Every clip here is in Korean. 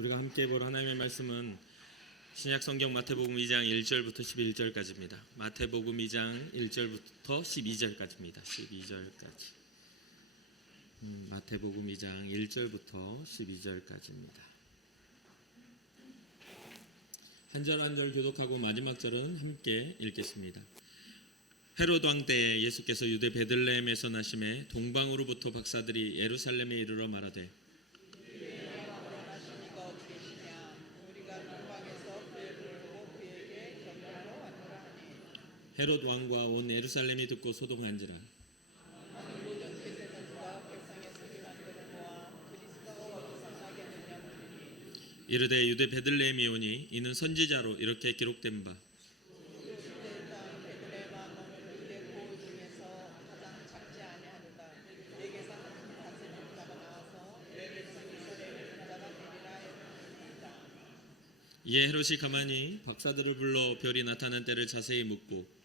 우리가 함께 볼 하나님의 말씀은 신약 성경 마태복음 2장 1절부터 11절까지입니다. 마태복음 2장 1절부터 12절까지입니다. 12절까지. 마태복음 2장 1절부터 12절까지입니다. 한 절 한 절 교독하고 마지막 절은 함께 읽겠습니다. 헤롯 왕 때 예수께서 유대 베들레헴에서 나심에 동방으로부터 박사들이 예루살렘에 이르러 말하되 헤롯 왕과 온 예루살렘이 듣고 소동한지라. 이르되 유대 베들레헴이 오니 이는 선지자로 이렇게 기록된 바 이에 헤롯이 가만히 박사들을 불러 별이 나타난 때를 자세히 묻고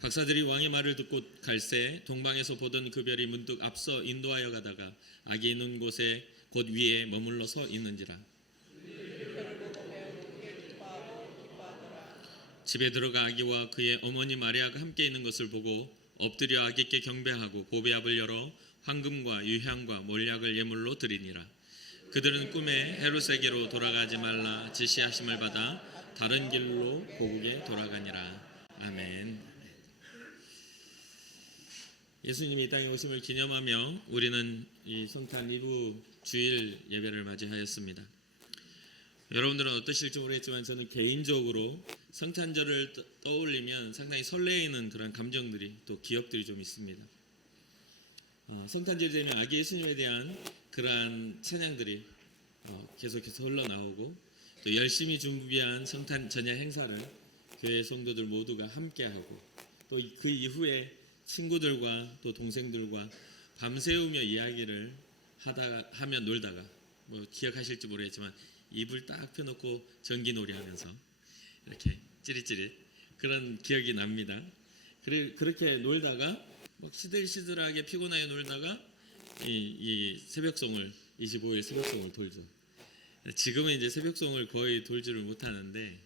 박사들이 왕의 말을 듣고 갈새 동방에서 보던 그 별이 문득 앞서 인도하여 가다가 아기 있는 곳에 곧 위에 머물러 서 있는지라. 집에 들어가 아기와 그의 어머니 마리아가 함께 있는 것을 보고 엎드려 아기께 경배하고 보배압을 열어 황금과 유향과 몰약을 예물로 드리니라. 그들은 꿈에 헤롯에게로 돌아가지 말라 지시하심을 받아 다른 길로 고국에 돌아가니라. 아멘. 예수님이 이 땅에 오심을 기념하며 우리는 이 성탄 2부 주일 예배를 맞이하였습니다. 여러분들은 어떠실지 모르겠지만 저는 개인적으로 성탄절을 떠올리면 상당히 설레이는 그런 감정들이 또 기억들이 좀 있습니다. 성탄절이 되면 아기 예수님에 대한 그러한 찬양들이 계속해서 흘러나오고 또 열심히 준비한 성탄 전야 행사를 교회 성도들 모두가 함께하고 또 그 이후에 친구들과 또 동생들과 밤새우며 이야기를 하며 놀다가 뭐 기억하실지 모르겠지만 이불 딱 펴놓고 전기놀이 하면서 이렇게 찌릿찌릿 그런 기억이 납니다. 그렇게 놀다가 막 시들시들하게 피곤하게 놀다가 이 새벽송을 25일 새벽송을 돌죠. 지금은 이제 새벽송을 거의 돌지를 못하는데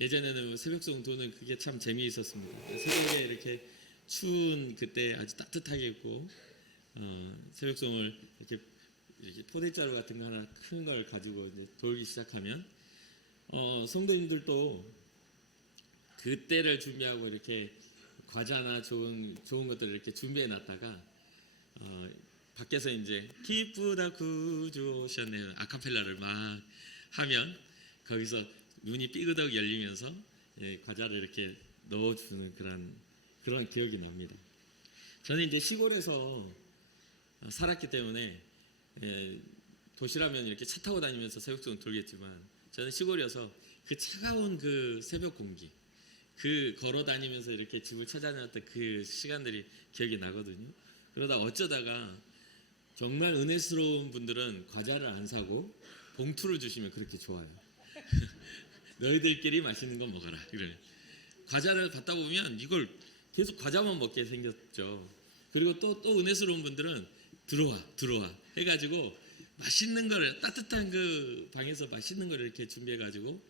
예전에는 새벽송 도는 그게 참 재미있었습니다. 새벽에 이렇게 추운 그때 아주 따뜻하게 입고 새벽송을 이렇게 포대자루 같은 거 하나 큰 걸 가지고 이제 돌기 시작하면 성도님들도 그때를 준비하고 이렇게 과자나 좋은 것들을 이렇게 준비해 놨다가 밖에서 이제 기쁘다 구주 오셨네요 아카펠라를 막 하면 거기서 문이 삐그덕 열리면서 과자를 이렇게 넣어주는 그런 기억이 납니다. 저는 이제 시골에서 살았기 때문에 도시라면 이렇게 차 타고 다니면서 새벽송을 돌겠지만 저는 시골이어서 그 차가운 그 새벽 공기 그 걸어 다니면서 이렇게 집을 찾아내었던 그 시간들이 기억이 나거든요. 그러다 어쩌다가 정말 은혜스러운 분들은 과자를 안 사고 봉투를 주시면 그렇게 좋아요. 너희들끼리 맛있는 거 먹어라. 이래. 과자를 받다 보면 이걸 계속 과자만 먹게 생겼죠. 그리고 또 은혜스러운 분들은 들어와 해가지고 맛있는 거를 따뜻한 그 방에서 맛있는 거를 이렇게 준비해가지고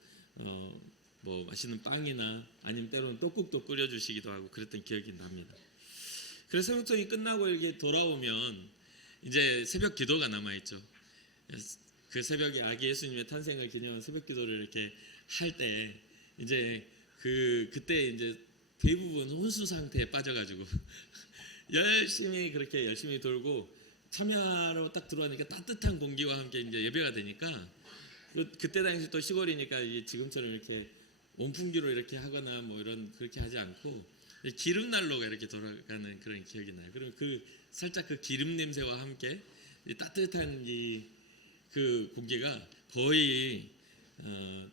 뭐 맛있는 빵이나 아니면 때로는 떡국도 끓여주시기도 하고 그랬던 기억이 납니다. 그래서 새벽송이 끝나고 이렇게 돌아오면 이제 새벽 기도가 남아있죠. 그 새벽에 아기 예수님의 탄생을 기념한 새벽 기도를 이렇게 할 때 이제 그때 이제 대부분 혼수 상태에 빠져가지고 열심히 돌고 참여하러 딱 들어가니까 따뜻한 공기와 함께 이제 예배가 되니까 그때 당시 또 시골이니까 지금처럼 이렇게 온풍기로 이렇게 하거나 뭐 이런 그렇게 하지 않고 기름난로가 이렇게 돌아가는 그런 기억이 나요. 그러면 살짝 그 기름 냄새와 함께 따뜻한 그 공기가 거의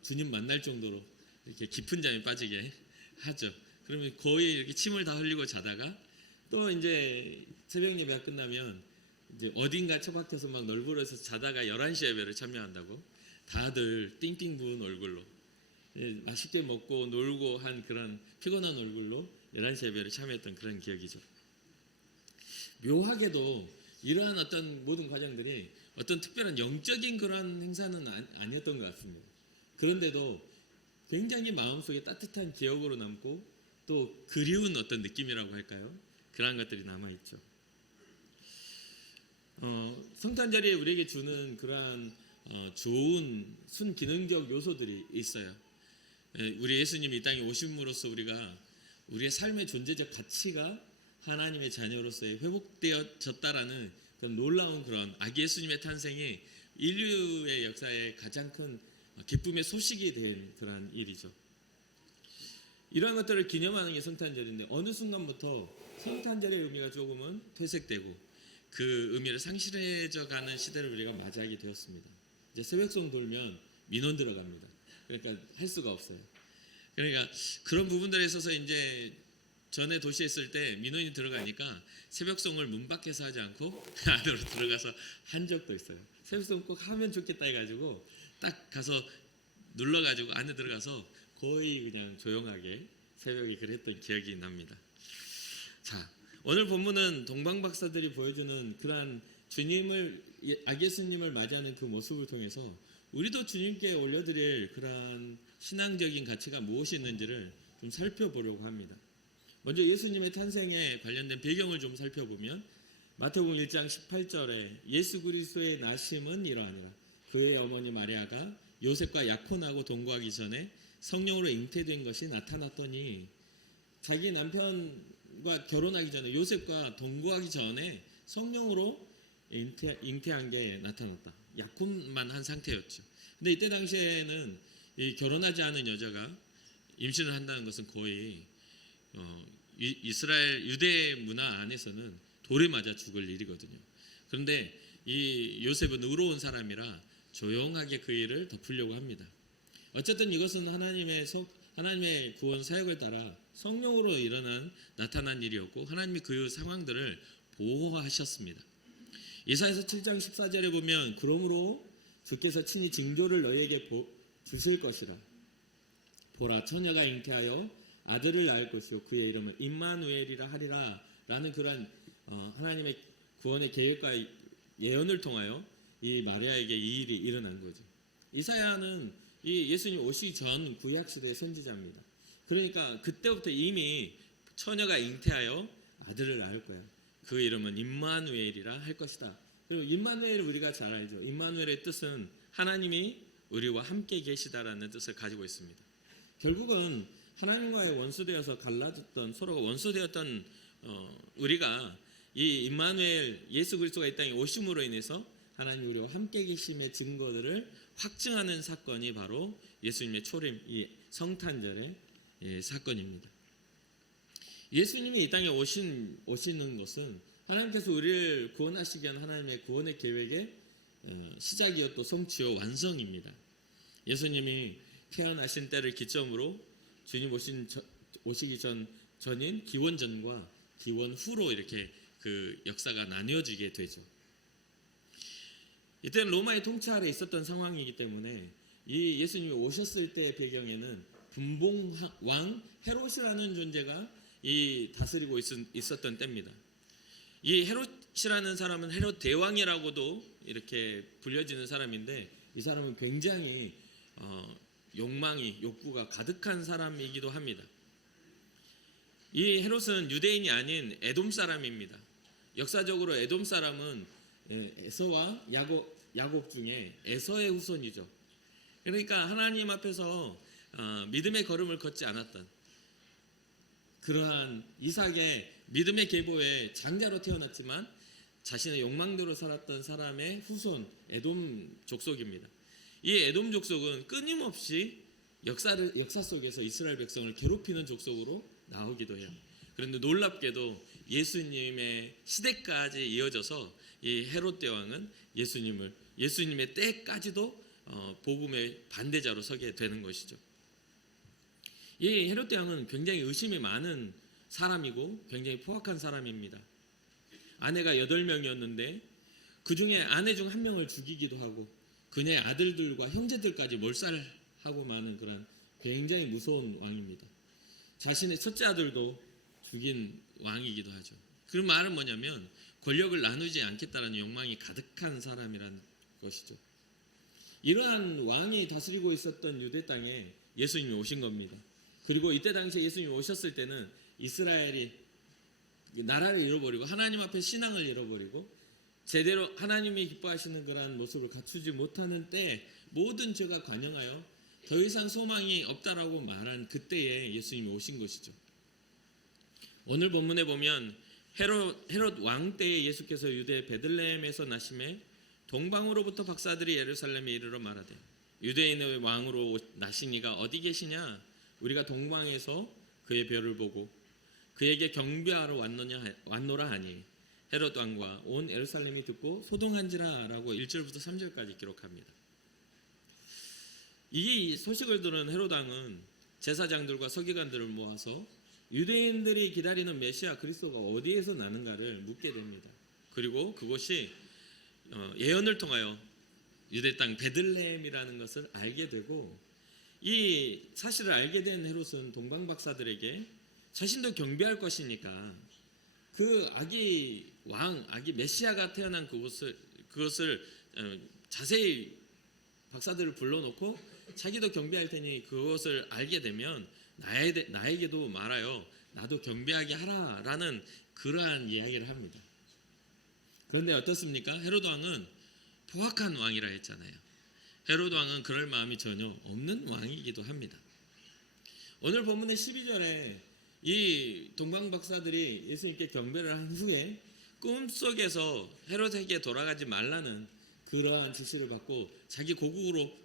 주님 만날 정도로 이렇게 깊은 잠에 빠지게 하죠. 그러면 거의 이렇게 침을 다 흘리고 자다가 또 이제 새벽 예배가 끝나면 이제 어딘가 처박혀서 막 널브러져서 자다가 11시 예배를 참여한다고 다들 띵띵 부은 얼굴로 맛있게 먹고 놀고 한 그런 피곤한 얼굴로 11시 예배를 참여했던 그런 기억이죠. 묘하게도 이러한 어떤 모든 과정들이 어떤 특별한 영적인 그런 행사는 아니었던 것 같습니다. 그런데도 굉장히 마음속에 따뜻한 기억으로 남고 또 그리운 어떤 느낌이라고 할까요? 그러한 것들이 남아있죠. 성탄절이 우리에게 주는 그러한 좋은 순기능적 요소들이 있어요. 우리 예수님이 이 땅에 오심으로써 우리가 우리의 삶의 존재적 가치가 하나님의 자녀로서의 회복되어졌다라는 그런 놀라운 그런 아기 예수님의 탄생이 인류의 역사에 가장 큰 기쁨의 소식이 된 그런 일이죠. 이러한 것들을 기념하는 게 성탄절인데 어느 순간부터 성탄절의 의미가 조금은 퇴색되고 그 의미를 상실해져가는 시대를 우리가 맞이하게 되었습니다. 이제 새벽송 돌면 민원 들어갑니다. 그러니까 할 수가 없어요. 그러니까 그런 부분들에 있어서 이제 전에 도시에 있을 때 민원이 들어가니까 새벽송을 문 밖에서 하지 않고 안으로 들어가서 한 적도 있어요. 새벽송 꼭 하면 좋겠다 해가지고 딱 가서 눌러가지고 안에 들어가서 거의 그냥 조용하게 새벽에 그랬던 기억이 납니다. 자, 오늘 본문은 동방박사들이 보여주는 그러한 주님을 아기 예수님을 맞이하는 그 모습을 통해서 우리도 주님께 올려드릴 그러한 신앙적인 가치가 무엇이 있는지를 좀 살펴보려고 합니다. 먼저 예수님의 탄생에 관련된 배경을 좀 살펴보면 마태복음 1장 18절에 예수 그리스도의 나심은 이러하니라. 그의 어머니 마리아가 요셉과 약혼하고 동거하기 전에 성령으로 잉태된 것이 나타났더니 자기 남편과 결혼하기 전에 요셉과 동거하기 전에 성령으로 잉태한 게 나타났다. 약혼만 한 상태였죠. 근데 이때 당시에는 이 결혼하지 않은 여자가 임신을 한다는 것은 거의 이스라엘 유대 문화 안에서는 돌에 맞아 죽을 일이거든요. 그런데 이 요셉은 의로운 사람이라 조용하게 그 일을 덮으려고 합니다. 어쨌든 이것은 하나님의 구원 사역을 따라 성령으로 나타난 일이었고 하나님이 그 상황들을 보호하셨습니다. 이사야서 7장 14절에 보면 그러므로 주께서 친히 징조를 너희에게 주실 것이라. 보라 처녀가 잉태하여 아들을 낳을 것이요 그의 이름을 임마누엘이라 하리라 라는 그런 하나님의 구원의 계획과 예언을 통하여 이 마리아에게 이 일이 일어난 거죠. 이사야는 이 예수님 오시기 전 구약시대의 선지자입니다. 그러니까 그때부터 이미 처녀가 잉태하여 아들을 낳을 거야. 그 이름은 임마누엘이라 할 것이다. 그리고 임마누엘을 우리가 잘 알죠. 임마누엘의 뜻은 하나님이 우리와 함께 계시다라는 뜻을 가지고 있습니다. 결국은 하나님과의 원수되어서 갈라졌던 서로가 원수되었던 우리가 이 임마누엘 예수 그리스도가 이 땅에 오심으로 인해서 하나님 우리와 함께 계심의 증거들을 확증하는 사건이 바로 예수님의 초림 이 성탄절의 사건입니다. 예수님이 이 땅에 오시는 것은 하나님께서 우리를 구원하시기 위한 하나님의 구원의 계획의 시작이었고 성취요 완성입니다. 예수님이 태어나신 때를 기점으로 주님 오시기 전인 기원 전과 기원 후로 이렇게 그 역사가 나뉘어지게 되죠. 이때는 로마의 통치 아래 있었던 상황이기 때문에 이 예수님이 오셨을 때의 배경에는 분봉왕 헤롯이라는 존재가 이 다스리고 있었던 때입니다. 이 헤롯이라는 사람은 헤롯 대왕이라고도 이렇게 불려지는 사람인데 이 사람은 굉장히 욕구가 가득한 사람이기도 합니다. 이 헤롯은 유대인이 아닌 에돔 사람입니다. 역사적으로 에돔 사람은 에서와 야곱 중에 에서의 후손이죠. 그러니까 하나님 앞에서 믿음의 걸음을 걷지 않았던 그러한 이삭의 믿음의 계보에 장자로 태어났지만 자신의 욕망대로 살았던 사람의 후손 에돔 족속입니다. 이 에돔 족속은 끊임없이 역사 속에서 이스라엘 백성을 괴롭히는 족속으로 나오기도 해요. 그런데 놀랍게도 예수님의 시대까지 이어져서 이 헤롯 대왕은 예수님의 때까지도 복음의 반대자로 서게 되는 것이죠. 이 헤롯 대왕은 굉장히 의심이 많은 사람이고 굉장히 포악한 사람입니다. 아내가 8명이었는데 그 중에 아내 중 1명을 죽이기도 하고 그녀의 아들들과 형제들까지 몰살하고 마는 그런 굉장히 무서운 왕입니다. 자신의 첫째 아들도 죽인 왕이기도 하죠. 그 말은 뭐냐면 권력을 나누지 않겠다라는 욕망이 가득한 사람이라는 것이죠. 이러한 왕이 다스리고 있었던 유대 땅에 예수님이 오신 겁니다. 그리고 이때 당시에 예수님이 오셨을 때는 이스라엘이 나라를 잃어버리고 하나님 앞에 신앙을 잃어버리고 제대로 하나님이 기뻐하시는 그러한 모습을 갖추지 못하는 때 모든 죄가 관영하여 더 이상 소망이 없다라고 말한 그때에 예수님이 오신 것이죠. 오늘 본문에 보면 헤롯 왕 때에 예수께서 유대 베들레헴에서 나심에 동방으로부터 박사들이 예루살렘에 이르러 말하되 유대인의 왕으로 나신 이가 어디 계시냐? 우리가 동방에서 그의 별을 보고 그에게 경배하러 왔노라 하니 헤롯 왕과 온 예루살렘이 듣고 소동한지라 라고 1절부터 3절까지 기록합니다. 이 소식을 들은 헤롯 왕은 제사장들과 서기관들을 모아서 유대인들이 기다리는 메시아 그리스도가 어디에서 나는가를 묻게 됩니다. 그리고 그곳이 예언을 통하여 유대 땅 베들레헴이라는 것을 알게 되고 이 사실을 알게 된 헤롯은 동방 박사들에게 자신도 경배할 것이니까 그 아기 메시아가 태어난 그것을 자세히 박사들을 불러놓고 자기도 경배할 테니 그것을 알게 되면 나에게도 말하여 나도 경배하게 하라라는 그러한 이야기를 합니다. 그런데 어떻습니까? 헤롯 왕은 포악한 왕이라 했잖아요. 헤롯 왕은 그럴 마음이 전혀 없는 왕이기도 합니다. 오늘 본문의 12절에 이 동방 박사들이 예수님께 경배를 한 후에 꿈속에서 헤롯에게 돌아가지 말라는 그러한 지시를 받고 자기 고국으로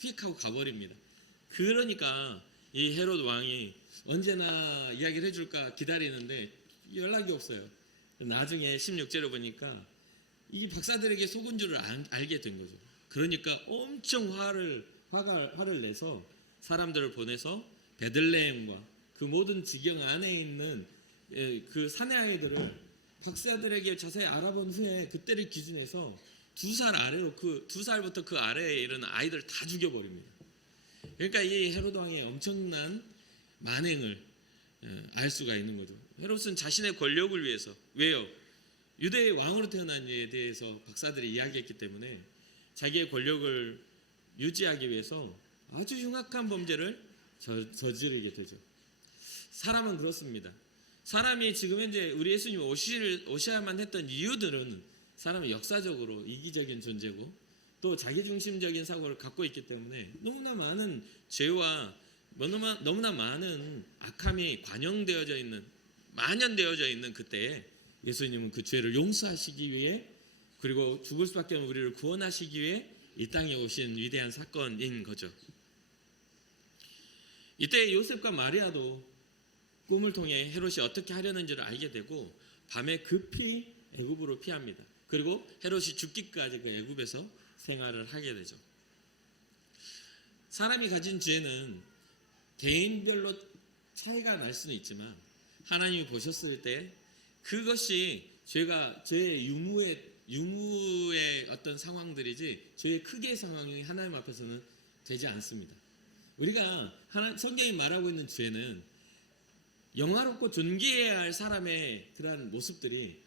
휙 하고 가버립니다. 그러니까 이 헤롯 왕이 언제나 이야기를 해줄까 기다리는데 연락이 없어요. 나중에 16절에 보니까 이 박사들에게 속은 줄을 알게 된 거죠. 그러니까 엄청 화를 내서 사람들을 보내서 베들레헴과 그 모든 지경 안에 있는 그 사내 아이들을 박사들에게 자세히 알아본 후에 그때를 기준해서 2살 아래로 2살부터 그 아래에 이르는 아이들 다 죽여버립니다. 그러니까 이 헤롯 왕의 엄청난 만행을 알 수가 있는 거죠. 헤롯은 자신의 권력을 위해서 왜요? 유대의 왕으로 태어난 이에 대해서 박사들이 이야기했기 때문에 자기의 권력을 유지하기 위해서 아주 흉악한 범죄를 저지르게 되죠. 사람은 그렇습니다. 사람이 지금 현재 우리 예수님이 오셔야만 했던 이유들은 사람이 역사적으로 이기적인 존재고 또 자기중심적인 사고를 갖고 있기 때문에 너무나 많은 죄와 너무나 많은 악함이 만연되어져 있는 그때에 예수님은 그 죄를 용서하시기 위해 그리고 죽을 수밖에 없는 우리를 구원하시기 위해 이 땅에 오신 위대한 사건인 거죠. 이때 요셉과 마리아도 꿈을 통해 헤롯이 어떻게 하려는지를 알게 되고 밤에 급히 애굽으로 피합니다. 그리고 헤롯이 죽기까지 그 애굽에서 생활을 하게 되죠. 사람이 가진 죄는 개인별로 차이가 날 수는 있지만 하나님이 보셨을 때 그것이 죄의 유무의 어떤 상황들이지 죄의 크기의 상황이 하나님 앞에서는 되지 않습니다. 우리가 성경이 말하고 있는 죄는 영화롭고 존귀해야 할 사람의 그러한 모습들이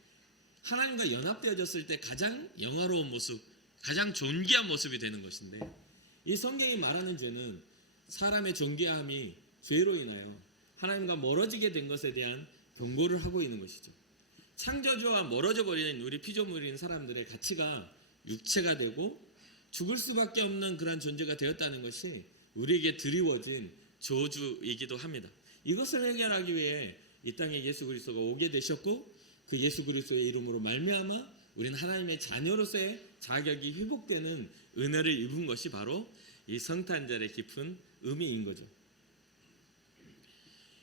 하나님과 연합되어졌을 때 가장 영화로운 모습, 가장 존귀한 모습이 되는 것인데 이 성경이 말하는 죄는 사람의 존귀함이 죄로 인하여 하나님과 멀어지게 된 것에 대한 경고를 하고 있는 것이죠. 창조주와 멀어져 버리는 우리 피조물인 사람들의 가치가 육체가 되고 죽을 수밖에 없는 그런 존재가 되었다는 것이 우리에게 드리워진 저주이기도 합니다. 이것을 해결하기 위해 이 땅에 예수 그리스도가 오게 되셨고 그 예수 그리스도의 이름으로 말미암아 우리는 하나님의 자녀로서의 자격이 회복되는 은혜를 입은 것이 바로 이 성탄절의 깊은 의미인 거죠.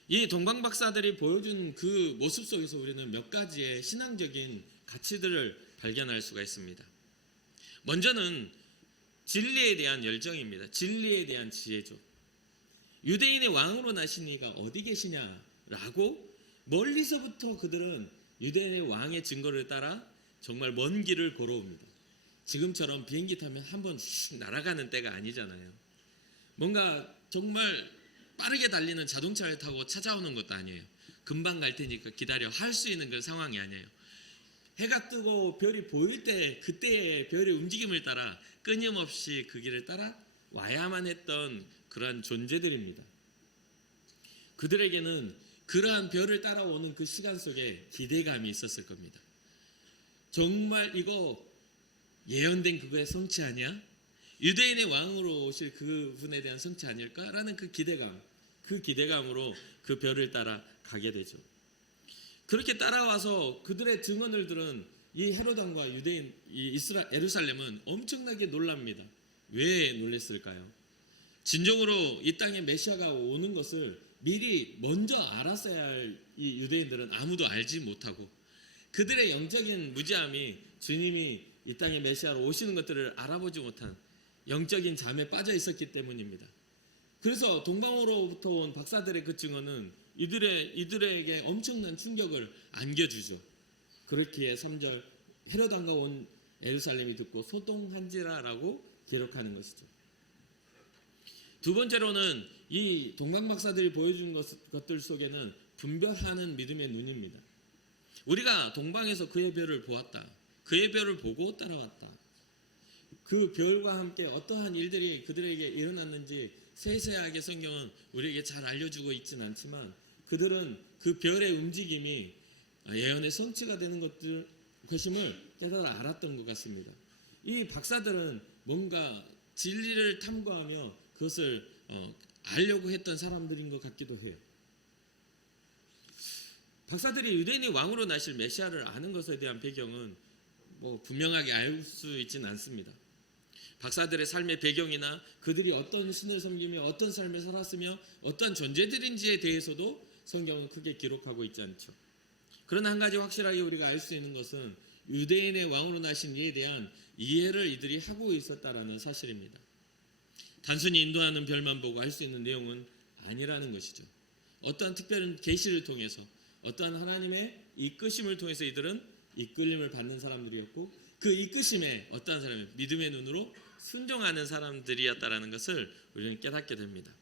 이 동방 박사들이 보여준 그 모습 속에서 우리는 몇 가지의 신앙적인 가치들을 발견할 수가 있습니다. 먼저는 진리에 대한 열정입니다. 진리에 대한 지혜죠. 유대인의 왕으로 나신 이가 어디 계시냐라고 멀리서부터 그들은 유대인의 왕의 증거를 따라 정말 먼 길을 걸어옵니다. 지금처럼 비행기 타면 한번 휙 날아가는 때가 아니잖아요. 뭔가 정말 빠르게 달리는 자동차를 타고 찾아오는 것도 아니에요. 금방 갈 테니까 기다려 할 수 있는 그런 상황이 아니에요. 해가 뜨고 별이 보일 때 그때의 별의 움직임을 따라 끊임없이 그 길을 따라 와야만 했던 그러한 존재들입니다. 그들에게는 그러한 별을 따라오는 그 시간 속에 기대감이 있었을 겁니다. 정말 이거 예언된 그거의 성취 아니야? 유대인의 왕으로 오실 그분에 대한 성취 아닐까라는 그 기대감으로 그 별을 따라 가게 되죠. 그렇게 따라와서 그들의 증언을 들은 이 헤롯 왕과 유대인 이 예루살렘은 엄청나게 놀랍니다. 왜 놀랐을까요? 진정으로 이 땅에 메시아가 오는 것을 미리 먼저 알았어야 할 이 유대인들은 아무도 알지 못하고 그들의 영적인 무지함이 주님이 이 땅에 메시아로 오시는 것들을 알아보지 못한 영적인 잠에 빠져 있었기 때문입니다. 그래서 동방으로부터 온 박사들의 그 증언은 이들에게 엄청난 충격을 안겨주죠. 그렇기에 3절 헤롯 왕가 온 예루살렘이 듣고 소동한지라라고 기록하는 것이죠. 두 번째로는 이 동방 박사들이 보여준 것들 속에는 분별하는 믿음의 눈입니다. 우리가 동방에서 그의 별을 보았다. 그의 별을 보고 따라왔다. 그 별과 함께 어떠한 일들이 그들에게 일어났는지 세세하게 성경은 우리에게 잘 알려주고 있지는 않지만 그들은 그 별의 움직임이 예언의 성취가 되는 것임을 깨달아 알았던 것 같습니다. 이 박사들은 뭔가 진리를 탐구하며 그것을 알려고 했던 사람들인 것 같기도 해요. 박사들이 유대인의 왕으로 나실 메시아를 아는 것에 대한 배경은 분명하게 알 수 있지는 않습니다. 박사들의 삶의 배경이나 그들이 어떤 신을 섬기며 어떤 삶을 살았으며 어떤 존재들인지에 대해서도 성경은 크게 기록하고 있지 않죠. 그러나 한 가지 확실하게 우리가 알 수 있는 것은 유대인의 왕으로 나신 이에 대한 이해를 이들이 하고 있었다라는 사실입니다. 단순히 인도하는 별만 보고 알 수 있는 내용은 아니라는 것이죠. 어떠한 특별한 계시를 통해서 어떠한 하나님의 이끄심을 통해서 이들은 이끌림을 받는 사람들이었고 그 이끄심에 어떠한 사람이 믿음의 눈으로 순종하는 사람들이었다라는 것을 우리는 깨닫게 됩니다.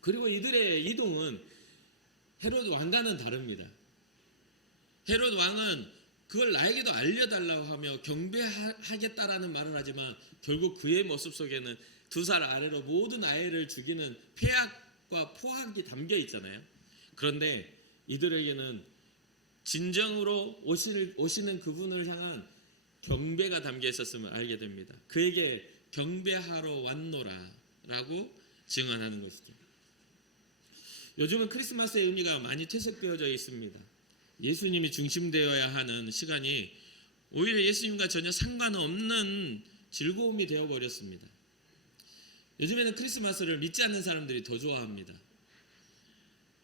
그리고 이들의 이동은 헤롯 왕과는 다릅니다. 헤롯 왕은 그걸 나에게도 알려달라고 하며 경배하겠다라는 말을 하지만 결국 그의 모습 속에는 두 살 아래로 모든 아이를 죽이는 폐악과 포악이 담겨 있잖아요. 그런데 이들에게는 진정으로 오시는 그분을 향한 경배가 담겨 있었음을 알게 됩니다. 그에게 경배하러 왔노라라고 증언하는 것이죠. 요즘은 크리스마스의 의미가 많이 퇴색되어져 있습니다. 예수님이 중심되어야 하는 시간이 오히려 예수님과 전혀 상관없는 즐거움이 되어버렸습니다. 요즘에는 크리스마스를 믿지 않는 사람들이 더 좋아합니다.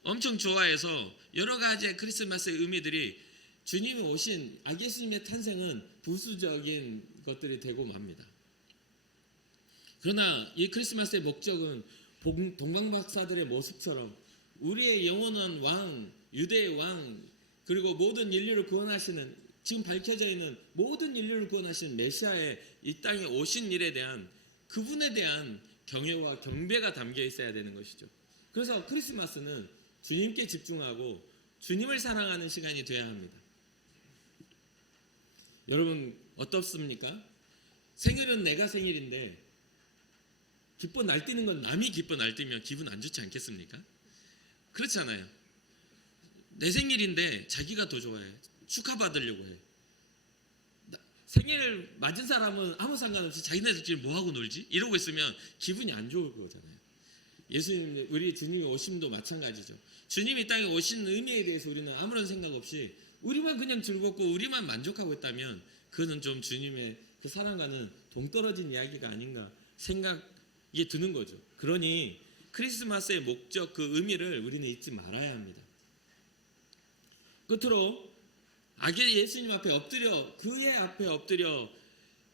엄청 좋아해서 여러 가지의 크리스마스의 의미들이 주님이 오신 아기 예수님의 탄생은 부수적인 것들이 되고 맙니다. 그러나 이 크리스마스의 목적은 동방 박사들의 모습처럼 우리의 영원한 왕, 유대의 왕, 그리고 모든 인류를 구원하시는 지금 밝혀져 있는 모든 인류를 구원하시는 메시아의 이 땅에 오신 일에 대한 그분에 대한 경외와 경배가 담겨 있어야 되는 것이죠. 그래서 크리스마스는 주님께 집중하고 주님을 사랑하는 시간이 되어야 합니다. 여러분 어떻습니까? 생일은 내가 생일인데 기뻐 날뛰는 건 남이 기뻐 날뛰면 기분 안 좋지 않겠습니까? 그렇잖아요. 내 생일인데 자기가 더 좋아해. 축하받으려고 해. 생일 맞은 사람은 아무 상관없이 자기네들끼리 뭐하고 놀지? 이러고 있으면 기분이 안 좋을 거잖아요. 예수님, 우리 주님이 오심도 마찬가지죠. 주님이 이 땅에 오신 의미에 대해서 우리는 아무런 생각 없이 우리만 그냥 즐겁고 우리만 만족하고 있다면 그거는 좀 주님의 그 사랑과는 동떨어진 이야기가 아닌가 생각이 드는 거죠. 그러니 크리스마스의 목적, 그 의미를 우리는 잊지 말아야 합니다. 끝으로 아기 예수님 앞에 엎드려 그의 앞에 엎드려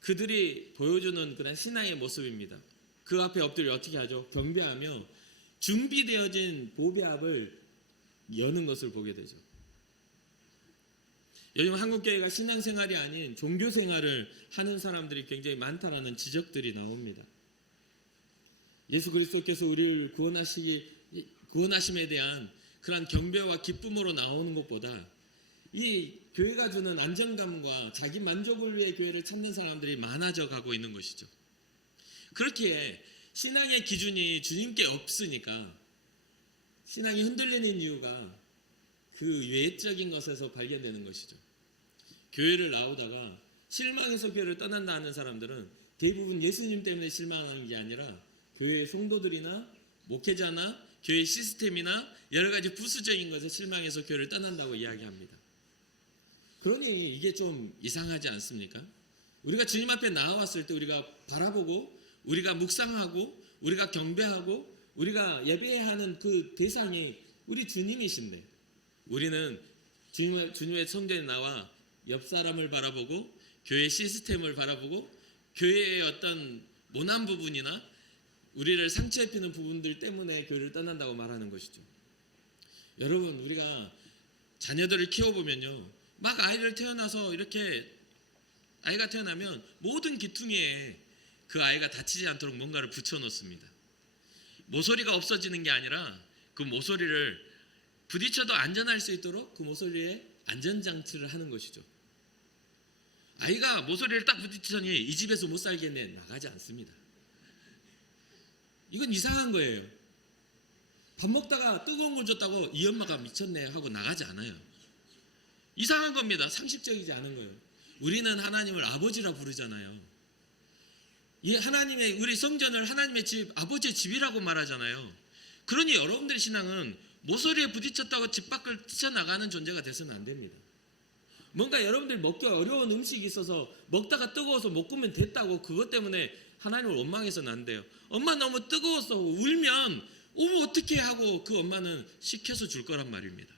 그들이 보여주는 그런 신앙의 모습입니다. 그 앞에 엎드려 어떻게 하죠? 경배하며 준비되어진 보배압을 여는 것을 보게 되죠. 요즘 한국교회가 신앙생활이 아닌 종교생활을 하는 사람들이 굉장히 많다라는 지적들이 나옵니다. 예수 그리스도께서 우리를 구원하심에 대한 그런 경배와 기쁨으로 나오는 것보다 이 교회가 주는 안정감과 자기 만족을 위해 교회를 찾는 사람들이 많아져 가고 있는 것이죠. 그렇기에 신앙의 기준이 주님께 없으니까 신앙이 흔들리는 이유가 그 외적인 것에서 발견되는 것이죠. 교회를 나오다가 실망해서 교회를 떠난다 하는 사람들은 대부분 예수님 때문에 실망하는 게 아니라 교회의 성도들이나 목회자나 교회 시스템이나 여러 가지 부수적인 것에 실망해서 교회를 떠난다고 이야기합니다. 그러니 이게 좀 이상하지 않습니까? 우리가 주님 앞에 나와왔을 때 우리가 바라보고 우리가 묵상하고 우리가 경배하고 우리가 예배해야 하는 그 대상이 우리 주님이신데 우리는 주님의 성전에 나와 옆 사람을 바라보고 교회 시스템을 바라보고 교회의 어떤 모난 부분이나 우리를 상처 입히는 부분들 때문에 교회를 떠난다고 말하는 것이죠. 여러분, 우리가 자녀들을 키워보면요, 막 아이를 태어나서 이렇게 아이가 태어나면 모든 기퉁이에 그 아이가 다치지 않도록 뭔가를 붙여놓습니다. 모서리가 없어지는 게 아니라 그 모서리를 부딪혀도 안전할 수 있도록 그 모서리에 안전장치를 하는 것이죠. 아이가 모서리를 딱 부딪히더니 이 집에서 못 살겠네, 나가지 않습니다. 이건 이상한 거예요. 밥 먹다가 뜨거운 걸 줬다고 이 엄마가 미쳤네 하고 나가지 않아요. 이상한 겁니다. 상식적이지 않은 거예요. 우리는 하나님을 아버지라 부르잖아요. 이 하나님의 우리 성전을 하나님의 집, 아버지의 집이라고 말하잖아요. 그러니 여러분들의 신앙은 모서리에 부딪혔다고 집 밖을 뛰쳐나가는 존재가 돼서는 안 됩니다. 뭔가 여러분들이 먹기 어려운 음식이 있어서 먹다가 뜨거워서 못 구면 됐다고 그것 때문에 하나님을 원망해서는 안 돼요. 엄마 너무 뜨거워서 울면 어머 어떻게 하고 그 엄마는 식혀서 줄 거란 말입니다.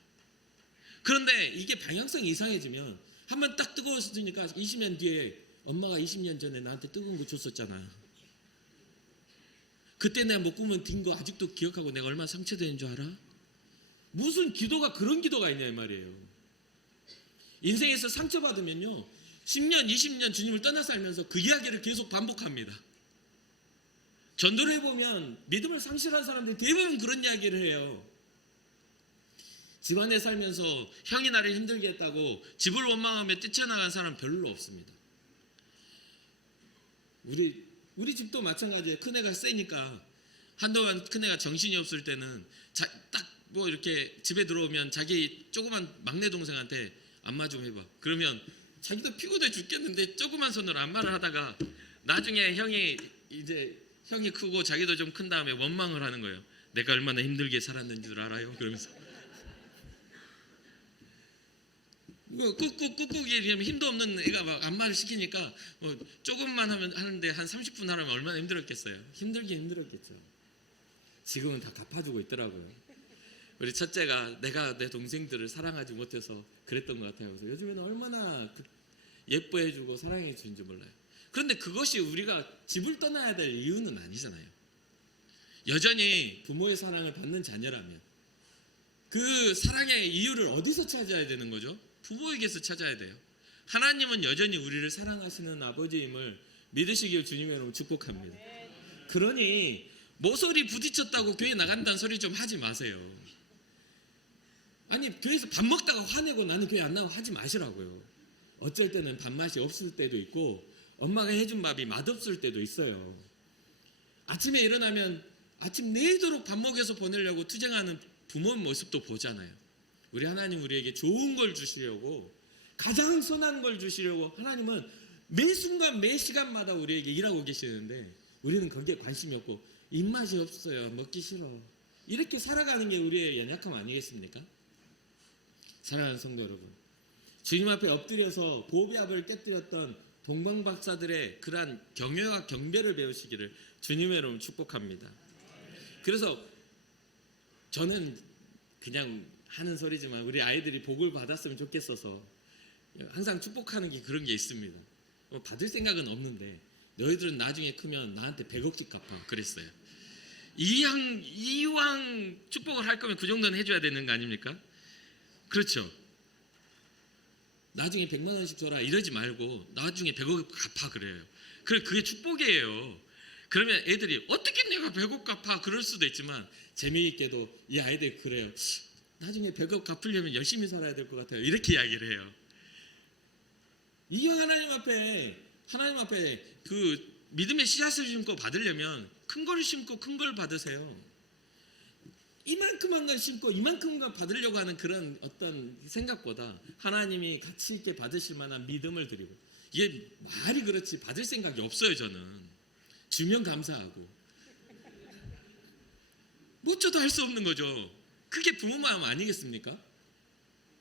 그런데 이게 방향성이 이상해지면 한번 딱 뜨거웠으니까 20년 뒤에 엄마가 20년 전에 나한테 뜨거운 거 줬었잖아. 그때 내가 못 구면 딘 거 아직도 기억하고 내가 얼마나 상처되는 줄 알아? 무슨 기도가 그런 기도가 있냐 이 말이에요. 인생에서 상처받으면요 10년 20년 주님을 떠나 살면서 그 이야기를 계속 반복합니다. 전도를 해보면 믿음을 상실한 사람들이 대부분 그런 이야기를 해요. 집안에 살면서 형이 나를 힘들게 했다고 집을 원망하며 뛰쳐나간 사람 별로 없습니다. 우리 집도 마찬가지예요. 큰애가 세니까 한동안 큰애가 정신이 없을 때는 딱 뭐 이렇게 집에 들어오면 자기 조그만 막내 동생한테 안마 좀 해봐. 그러면 자기도 피곤해 죽겠는데 조그만 손으로 안마를 하다가 나중에 형이 크고 자기도 좀 큰 다음에 원망을 하는 거예요. 내가 얼마나 힘들게 살았는 줄 알아요? 그러면서 꾹꾹꾹꾹 이러면 힘도 없는 애가 막 안마를 시키니까 조금만 하는데 한 30분 하면 얼마나 힘들었겠어요. 힘들었겠죠. 지금은 다 갚아주고 있더라고요. 우리 첫째가 내가 내 동생들을 사랑하지 못해서 그랬던 것 같아요. 그래서 요즘에는 얼마나 예뻐해주고 사랑해주는지 몰라요. 그런데 그것이 우리가 집을 떠나야 될 이유는 아니잖아요. 여전히 부모의 사랑을 받는 자녀라면 그 사랑의 이유를 어디서 찾아야 되는 거죠? 부모에게서 찾아야 돼요. 하나님은 여전히 우리를 사랑하시는 아버지임을 믿으시길 주님의 이름으로 축복합니다. 그러니 모서리 부딪혔다고 교회 나간다는 소리 좀 하지 마세요. 아니 교회에서 밥 먹다가 화내고 나는 교회 안 나가고 하지 마시라고요. 어쩔 때는 밥맛이 없을 때도 있고 엄마가 해준 밥이 맛없을 때도 있어요. 아침에 일어나면 아침 내도록 밥 먹여서 보내려고 투쟁하는 부모 모습도 보잖아요. 우리 하나님 우리에게 좋은 걸 주시려고 가장 선한 걸 주시려고 하나님은 매 순간 매 시간마다 우리에게 일하고 계시는데 우리는 거기에 관심이 없고 입맛이 없어요. 먹기 싫어. 이렇게 살아가는 게 우리의 연약함 아니겠습니까? 사랑하는 성도 여러분, 주님 앞에 엎드려서 보배압을 깨뜨렸던 동방박사들의 그러한 경외와 경배를 배우시기를 주님의 이름으로 축복합니다. 그래서 저는 그냥 하는 소리지만 우리 아이들이 복을 받았으면 좋겠어서 항상 축복하는 게 그런 게 있습니다. 받을 생각은 없는데 너희들은 나중에 크면 나한테 100억씩 갚아 그랬어요. 이왕 축복을 할 거면 그 정도는 해줘야 되는 거 아닙니까? 그렇죠. 나중에 100만 원씩 줘라 이러지 말고 나중에 100억 갚아 그래요. 그게 축복이에요. 그러면 애들이 어떻게 내가 백억 갚아 그럴 수도 있지만 재미있게도 이 아이들이 그래요. 나중에 백억 갚으려면 열심히 살아야 될 것 같아요. 이렇게 이야기를 해요. 이 하나님 앞에 그 믿음의 씨앗을 심고 받으려면 큰 걸 심고 큰 걸 받으세요. 이만큼만 걸 심고 이만큼만 받으려고 하는 그런 어떤 생각보다 하나님이 가치 있게 받으실 만한 믿음을 드리고, 이게 말이 그렇지 받을 생각이 없어요. 저는 주면 감사하고 못 줘도 할 수 없는 거죠. 그게 부모 마음 아니겠습니까?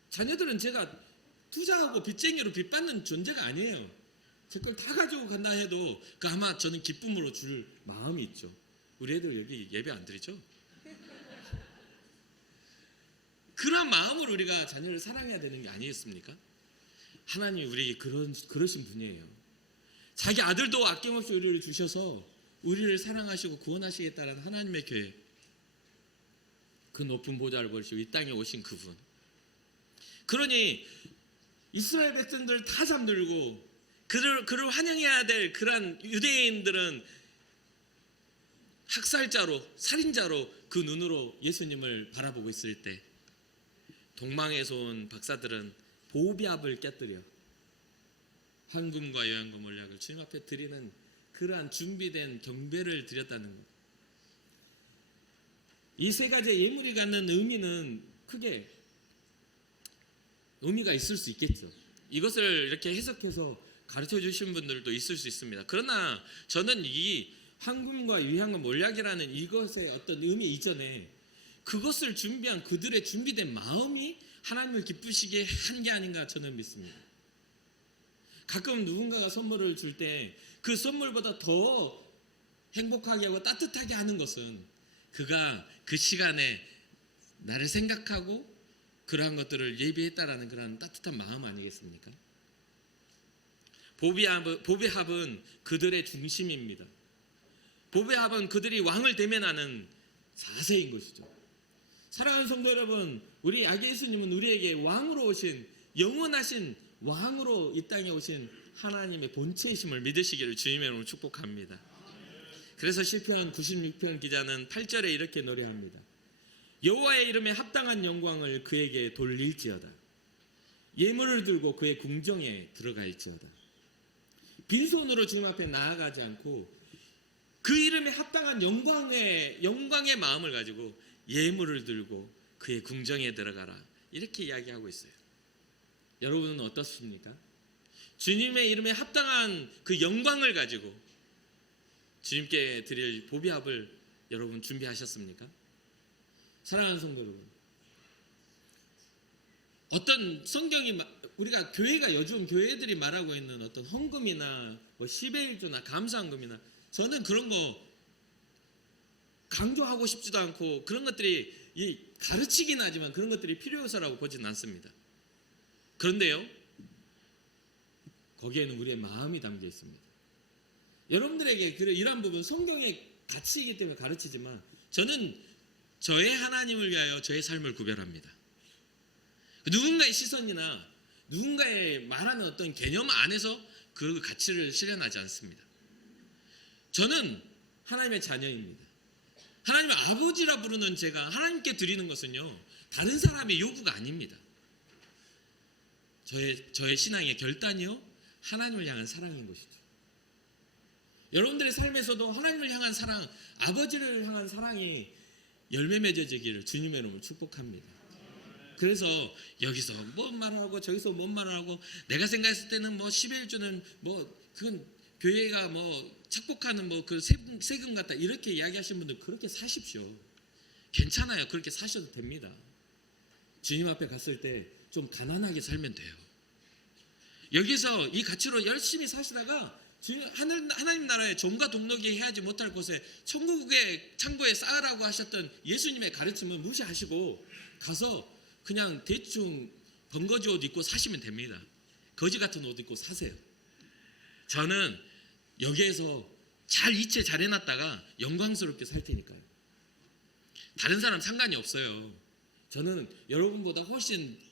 자녀들은 제가 투자하고 빚쟁이로 빚받는 존재가 아니에요. 제 걸 다 가지고 간다 해도 아마 저는 기쁨으로 줄 마음이 있죠. 우리 애들 여기 예배 안 드리죠? 그런 마음으로 우리가 자녀를 사랑해야 되는 게 아니겠습니까? 하나님이 우리에게 그러신 분이에요. 자기 아들도 아낌없이 우리를 주셔서 우리를 사랑하시고 구원하시겠다는 하나님의 계획, 그 높은 보좌를 버리시고 이 땅에 오신 그분. 그러니 이스라엘 백성들 다 잠들고 그를 환영해야 될 그런 유대인들은 학살자로, 살인자로 그 눈으로 예수님을 바라보고 있을 때, 동방에서 온 박사들은 보비압을 깨뜨려 황금과 여향과 몰약을 주님 앞에 드리는 그러한 준비된 경배를 드렸다는 것. 이 세 가지의 예물이 갖는 의미는 크게 의미가 있을 수 있겠죠. 이것을 이렇게 해석해서 가르쳐 주신 분들도 있을 수 있습니다. 그러나 저는 이 황금과 유향과 몰약이라는 이것의 어떤 의미 이전에 그것을 준비한 그들의 준비된 마음이 하나님을 기쁘시게 한 게 아닌가 저는 믿습니다. 가끔 누군가가 선물을 줄 때 그 선물보다 더 행복하게 하고 따뜻하게 하는 것은 그가 그 시간에 나를 생각하고 그러한 것들을 예비했다라는 그런 따뜻한 마음 아니겠습니까? 보배합은 그들의 중심입니다. 보배합은 그들이 왕을 대면하는 자세인 것이죠. 사랑하는 성도 여러분, 우리 아기 예수님은 우리에게 왕으로 오신, 영원하신 왕으로 이 땅에 오신 하나님의 본체이심을 믿으시기를 주님의 이름으로 축복합니다. 그래서 시편 96편 기자는 8절에 이렇게 노래합니다. 여호와의 이름에 합당한 영광을 그에게 돌릴지어다. 예물을 들고 그의 궁정에 들어갈지어다. 빈손으로 주님 앞에 나아가지 않고 그 이름에 합당한 영광의 마음을 가지고 예물을 들고 그의 궁정에 들어가라, 이렇게 이야기하고 있어요. 여러분은 어떻습니까? 주님의 이름에 합당한 그 영광을 가지고 주님께 드릴 보배합을 여러분 준비하셨습니까? 사랑하는 성도 여러분, 어떤 성경이 우리가 교회가 요즘 교회들이 말하고 있는 어떤 헌금이나 뭐 10의1조나 감사헌금이나, 저는 그런 거 강조하고 싶지도 않고 그런 것들이 가르치긴 하지만 그런 것들이 필요해서라고 보지는 않습니다. 그런데요, 거기에는 우리의 마음이 담겨 있습니다. 여러분들에게 이러한 부분 성경의 가치이기 때문에 가르치지만 저는 저의 하나님을 위하여 저의 삶을 구별합니다. 누군가의 시선이나 누군가의 말하는 어떤 개념 안에서 그 가치를 실현하지 않습니다. 저는 하나님의 자녀입니다. 하나님의 아버지라 부르는 제가 하나님께 드리는 것은요, 다른 사람의 요구가 아닙니다. 저의 신앙의 결단이요, 하나님을 향한 사랑인 것이죠. 여러분들의 삶에서도 하나님을 향한 사랑, 아버지를 향한 사랑이 열매 맺어지기를 주님의 이름으로 축복합니다. 그래서 여기서 뭔 말을 하고 저기서 뭔 말을 하고, 내가 생각했을 때는 뭐 11조는 뭐 그건 교회가 뭐 착복하는 뭐 그 세금 같다, 이렇게 이야기하시는 분들 그렇게 사십시오. 괜찮아요. 그렇게 사셔도 됩니다. 주님 앞에 갔을 때 좀 가난하게 살면 돼요. 여기서 이 가치로 열심히 사시다가 하나님 나라에 종과 동록이 해야지 못할 곳에 천국의 창고에 쌓으라고 하셨던 예수님의 가르침을 무시하시고 가서 그냥 대충 번거지 옷 입고 사시면 됩니다. 거지 같은 옷 입고 사세요. 저는 여기에서 이체 잘 해놨다가 영광스럽게 살 테니까요. 다른 사람 상관이 없어요. 저는 여러분보다 훨씬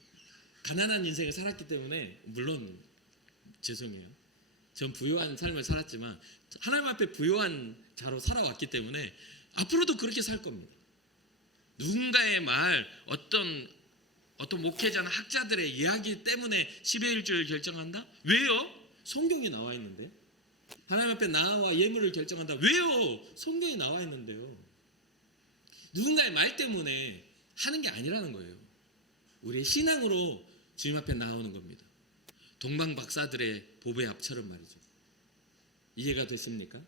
가난한 인생을 살았기 때문에, 물론 죄송해요. 전 부유한 삶을 살았지만 하나님 앞에 부유한 자로 살아왔기 때문에 앞으로도 그렇게 살 겁니다. 누군가의 말, 어떤 목회자나 학자들의 이야기 때문에 10의 1조를 결정한다? 왜요? 성경에 나와 있는데. 하나님 앞에 나와 예물을 결정한다. 왜요? 성경에 나와 있는데요. 누군가의 말 때문에 하는 게 아니라는 거예요. 우리의 신앙으로 주님 앞에 나오는 겁니다. 동방 박사들의 보배 앞처럼 말이죠. 이해가 됐습니까?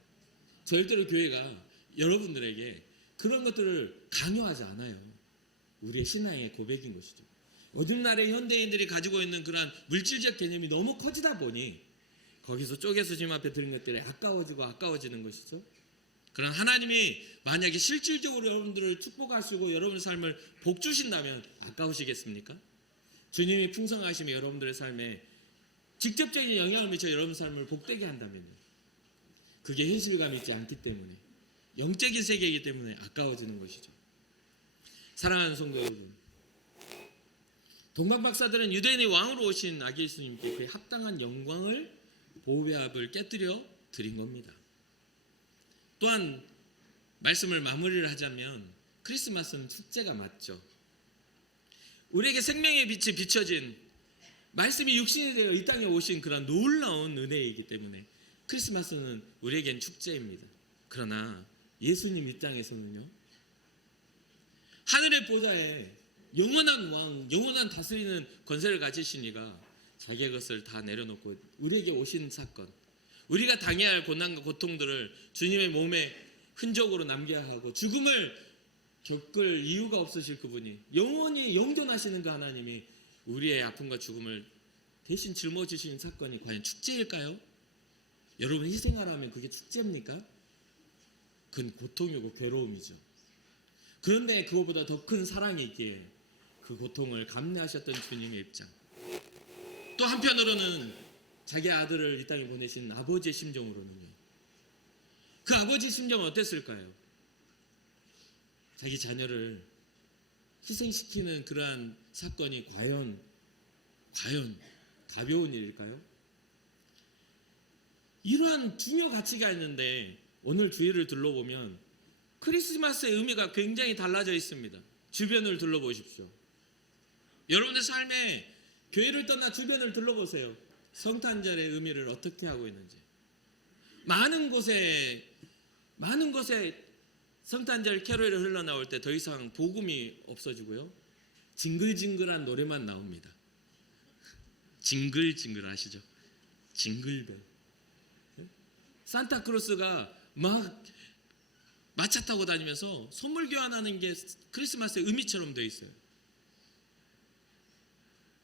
절대로 교회가 여러분들에게 그런 것들을 강요하지 않아요. 우리의 신앙의 고백인 것이죠. 오늘날의 현대인들이 가지고 있는 그러한 물질적 개념이 너무 커지다 보니 거기서 쪼개서 주님 앞에 드린 것들이 아까워지는 것이죠. 그런 하나님이 만약에 실질적으로 여러분들을 축복하시고 여러분의 삶을 복 주신다면 아까우시겠습니까? 주님이 풍성하심이 여러분들의 삶에 직접적인 영향을 미쳐 여러분 삶을 복되게 한다면요. 그게 현실감이 있지 않기 때문에 영적인 세계이기 때문에 아까워지는 것이죠. 사랑하는 성도 여러분, 동방 박사들은 유대인의 왕으로 오신 아기 예수님께 그의 합당한 영광을 보배압을 깨뜨려 드린 겁니다. 또한 말씀을 마무리를 하자면 크리스마스는 축제가 맞죠. 우리에게 생명의 빛이 비춰진 말씀이 육신이 되어 이 땅에 오신 그런 놀라운 은혜이기 때문에 크리스마스는 우리에겐 축제입니다. 그러나 예수님 입장에서는요, 하늘의 보좌에 영원한 왕, 영원한 다스리는 권세를 가지시니가 자기의 것을 다 내려놓고 우리에게 오신 사건, 우리가 당해야 할 고난과 고통들을 주님의 몸에 흔적으로 남겨야 하고 죽음을 겪을 이유가 없으실 그분이, 영원히 영존하시는 그 하나님이 우리의 아픔과 죽음을 대신 짊어지신 사건이 과연 축제일까요? 여러분, 희생하라면 그게 축제입니까? 그건 고통이고 괴로움이죠. 그런데 그것보다 더 큰 사랑이 있기에 그 고통을 감내하셨던 주님의 입장, 또 한편으로는 자기 아들을 이 땅에 보내신 아버지의 심정으로는요, 그 아버지의 심정은 어땠을까요? 자기 자녀를 희생시키는 그러한 사건이 과연 가벼운 일일까요? 이러한 중요 가치가 있는데 오늘 주위를 둘러보면 크리스마스의 의미가 굉장히 달라져 있습니다. 주변을 둘러보십시오. 여러분의 삶에 교회를 떠나 주변을 둘러보세요. 성탄절의 의미를 어떻게 하고 있는지. 많은 곳에 성탄절 캐롤이 흘러나올 때 더 이상 복음이 없어지고요, 징글징글한 노래만 나옵니다. 징글징글 아시죠? 징글벨. 산타크로스가 막 마차 타고 다니면서 선물 교환하는 게 크리스마스의 의미처럼 되어 있어요.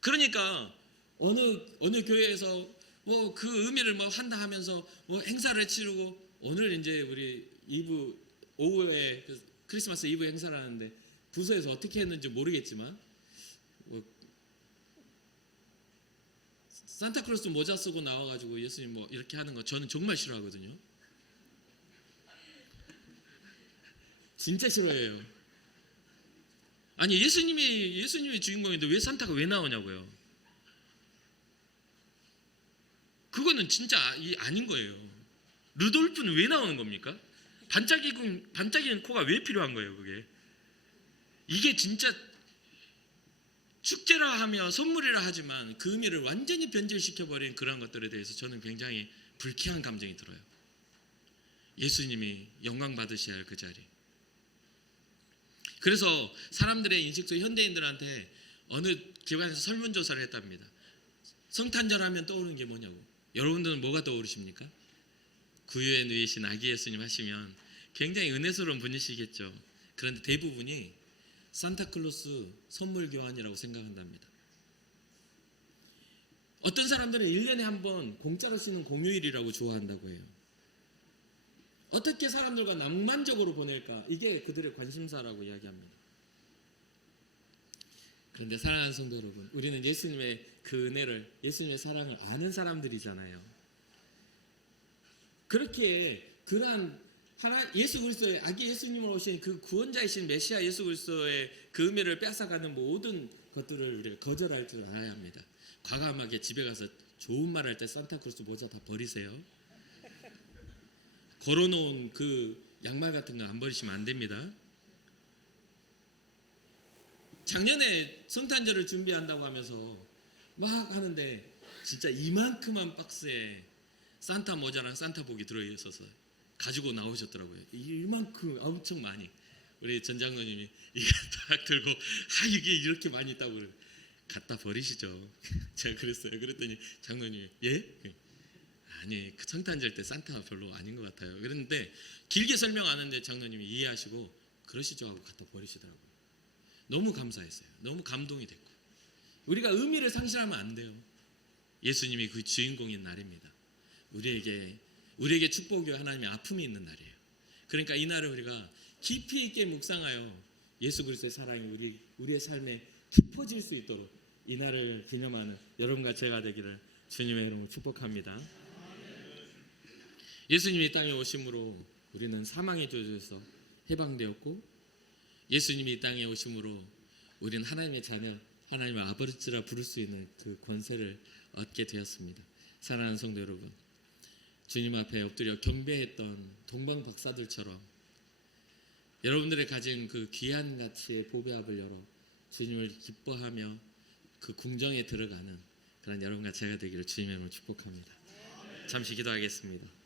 그러니까 어느 교회에서 뭐 그 의미를 뭐 한다 하면서 뭐 행사를 치르고, 오늘 이제 우리 오후에 크리스마스 이브 행사를 하는데 부서에서 어떻게 했는지 모르겠지만 뭐 산타크로스 모자 쓰고 나와가지고 예수님 뭐 이렇게 하는 거 저는 정말 싫어하거든요. 진짜 싫어해요. 아니, 예수님이 주인공인데 왜 산타가 왜 나오냐고요. 그거는 진짜 아닌 거예요. 루돌프는 왜 나오는 겁니까? 반짝이는 코가 왜 필요한 거예요, 그게? 이게 진짜 축제라 하며 선물이라 하지만 그 의미를 완전히 변질시켜버린 그런 것들에 대해서 저는 굉장히 불쾌한 감정이 들어요. 예수님이 영광 받으셔야 할 그 자리. 그래서 사람들의 인식 속 현대인들한테 어느 기관에서 설문조사를 했답니다. 성탄절 하면 떠오르는 게 뭐냐고. 여러분들은 뭐가 떠오르십니까? 구유에 누이신 아기 예수님 하시면 굉장히 은혜스러운 분이시겠죠. 그런데 대부분이 산타클로스 선물 교환이라고 생각한답니다. 어떤 사람들은 1년에 한 번 공짜로 쉬는 공휴일이라고 좋아한다고 해요. 어떻게 사람들과 낭만적으로 보낼까? 이게 그들의 관심사라고 이야기합니다. 그런데 사랑하는 성도 여러분, 우리는 예수님의 그 은혜를, 예수님의 사랑을 아는 사람들이잖아요. 그렇게 그러한 예수 그리스도의 아기 예수님으로 오신 그 구원자이신 메시아 예수 그리스도의 그 의미를 뺏어가는 모든 것들을 우리가 거절할 줄 알아야 합니다. 과감하게 집에 가서 좋은 말 할 때 산타크로스 모자 다 버리세요. 걸어놓은 그 양말 같은 거 안 버리시면 안 됩니다. 작년에 성탄절을 준비한다고 하면서 막 하는데 진짜 이만큼한 박스에 산타 모자랑 산타복이 들어있어서 가지고 나오셨더라고요. 이만큼 엄청 많이. 우리 전 장로님이 이거 딱 들고 이게 이렇게 많이 있다고 그래. 갖다 버리시죠. 제가 그랬어요. 그랬더니 장로님이 예? 아니 그 성탄절 때 산타가 별로 아닌 것 같아요. 그랬는데 길게 설명 안 하는데 장로님이 이해하시고 그러시죠 하고 갖다 버리시더라고요. 너무 감사했어요. 너무 감동이 됐고 우리가 의미를 상실하면 안 돼요. 예수님이 그 주인공인 날입니다. 우리에게 축복이 하나님의 아픔이 있는 날이에요. 그러니까 이 날을 우리가 깊이 있게 묵상하여 예수 그리스도의 사랑이 우리의 삶에 깊어질 수 있도록 이 날을 기념하는 여러분과 제가 되기를 주님의 이름으로 축복합니다. 예수님이 땅에 오심으로 우리는 사망의 저주에서 해방되었고 예수님이 이 땅에 오심으로 우리는 하나님의 자녀, 하나님의 아버지라 부를 수 있는 그 권세를 얻게 되었습니다. 사랑하는 성도 여러분, 주님 앞에 엎드려 경배했던 동방 박사들처럼 여러분들의 가진 그 귀한 가치의 보배합을 열어 주님을 기뻐하며 그 궁정에 들어가는 그런 여러분과 제가 되기를 주님의 이름으로 축복합니다. 잠시 기도하겠습니다.